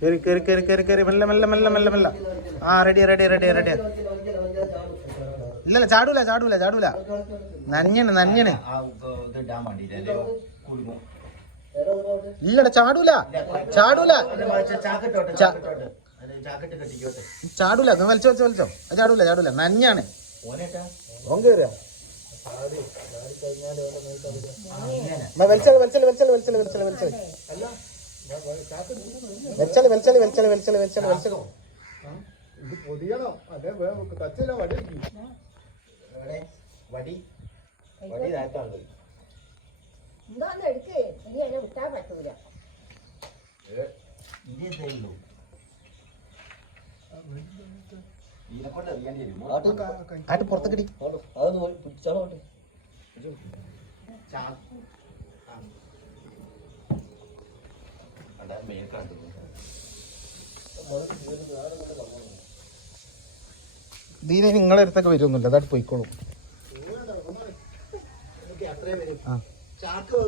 കേറി കേറി കേറി കേറി കേറി മെല്ലെ മെല്ലെ മെല്ലെ മെല്ലെ മെല്ലെ. ആ റെഡി റെഡി റെഡി റെഡി. ഇല്ലല്ല ചാടൂല ചാടൂല ചാടൂല. നന്യണ് നന്യണ്. ഇല്ലട ചാടൂല ചാടൂല ചാടൂല. വലിച്ചോ വലിച്ചോ വലിച്ചോ. ചാടൂല ചാടൂല. നന്യാണ്. ഓൻ കേറിയ വലിച്ചല് വലിച്ചല് വലിച്ചല് വലിച്ചല് വലിച്ചല് വലിച്ചല് വെച്ചല് വെച്ചല് വെച്ചല് വെച്ചല് വെച്ചല് വെച്ചല്. ഇത് പൊതിയണം. അതെ കച്ചില്ല വടി വടി വടി താഴ്ത്താണ്ട് എന്താന്ന് എടുക്ക്. ഇനി അതിനെ വിട്ടാൻ പറ്റൂല. ആട്ട് പുറത്തേക്കിടി. ദീന നിങ്ങളെ അടുത്തൊക്കെ വരുമൊന്നുമില്ല. അതായിട്ട് പോയിക്കോളും. ചാക്ക്